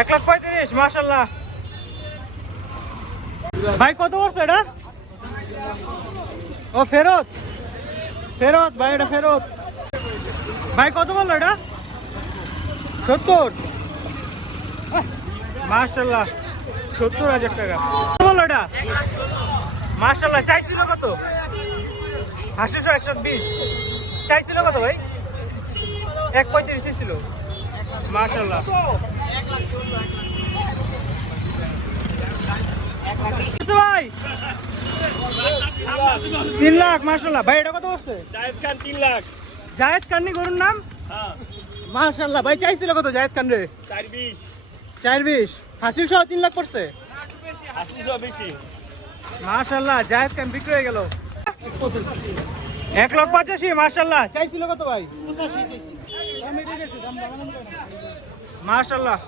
1,35,000 মাশাআল্লাহ। ভাই কত পড়ছে এটা? ও ফেরত ফেরত ভাই, এটা ফেরত। ভাই কত বললো এটা? 70 মাশাআল্লাহ, 70,000 টাকা। কত বললো এটা? মাশাআল্লাহ। চাইছিল কত? 120 চাইছিল কত ভাই? 1,35 ছিল মাশাআল্লাহ। ভাই 3 লাখ মাশাআল্লাহ। ভাই এটা কত বলছে? জায়েদ খান 3 লাখ। জায়েদ খান নি গরুর নাম? হ্যাঁ মাশাআল্লাহ। ভাই চাইছিল কত জায়েদ খান রে? 420। 420 হাসিল সহ 3 লাখ পড়ছে। আসলে সব বেশি। মাশাআল্লাহ, জায়েদ খান বিক্রি হয়ে গেল। 1,85,000 মাশাআল্লাহ। চাইছিল কত ভাই? 85 মাশাআল্লাহ।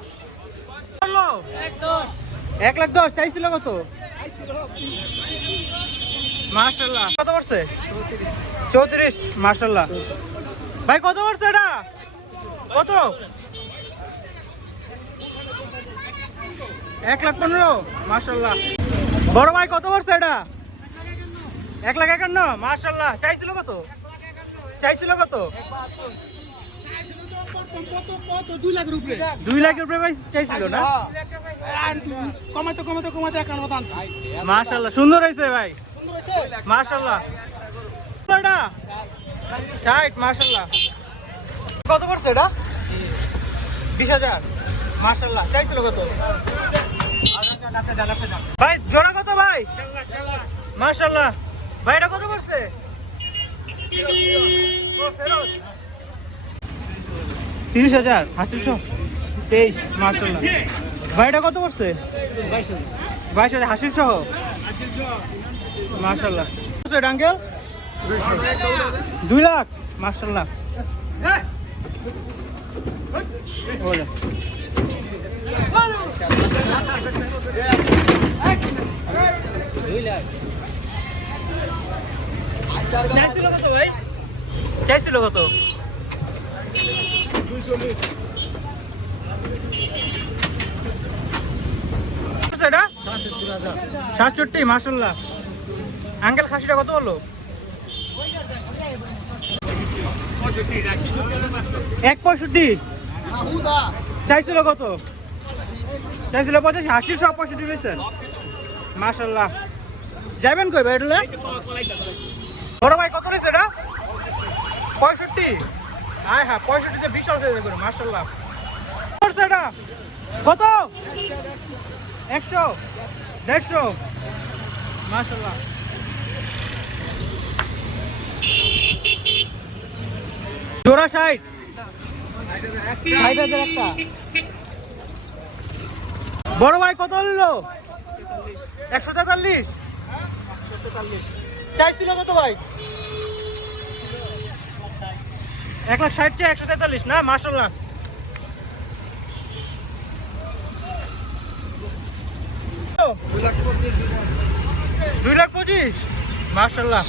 1,10,000 চাইছিল কত? মাশাআল্লাহ। কত পড়ছে? 34 মাশাআল্লাহ। ভাই কত পড়ছে এটা? কত? 1,15,000 মাশাআল্লাহ। বড় ভাই কত পড়ছে এটা? 1,51,000 মাশাআল্লাহ। চাইছিল কত? চাইছিল কত? 2 লাখের উপরে। 2 লাখের উপরে ভাই চাইছিল না? কমাতে 51 আনছি। মাশাআল্লাহ, সুন্দর হয়েছে ভাই মাশাআল্লাহ। এটা 60 মাশাআল্লাহ। কত পড়ছে এটা? 20,000 মাশাআল্লাহ। চাইছিল কত? ভাই জোড়া কত ভাই? মাশাআল্লাহ। ভাই এটা কত পড়ছে? 30,000 হাসিল সহ 23 মাশাআল্লাহ। ভাই এটা কত পড়ছে? 22,000 হাসিল সহ মাশাআল্লাহ। ডাঙ্গেল 2 লাখ মাশাআল্লাহ। চাইছিল কত ভাই? চাইছিল কত? 67 মাশাআল্লাহ। আঙ্কেল খাসিটা কত বললো? 1,65 চাইছিল কত? চাইছিল 85 হাসির সব 65 পেয়েছেন মাশাআল্লাহ। যাবেন কই ভাই এটা? বড় ভাই কত রয়েছে এটা? 65 হ্যাঁ হ্যাঁ 65 তে বিশাল সাইজ করে মাশাআল্লাহ। করছে এটা কত? 100 150 মাশাআল্লাহ। জোড়া 60 60,000 একটা। বড় ভাই কত নিল? 143 চাইছিল কত ভাই? 1,60,000 চেয়ে 143 না মাশাআল্লাহ। 2,25,000 মাশাআল্লাহ।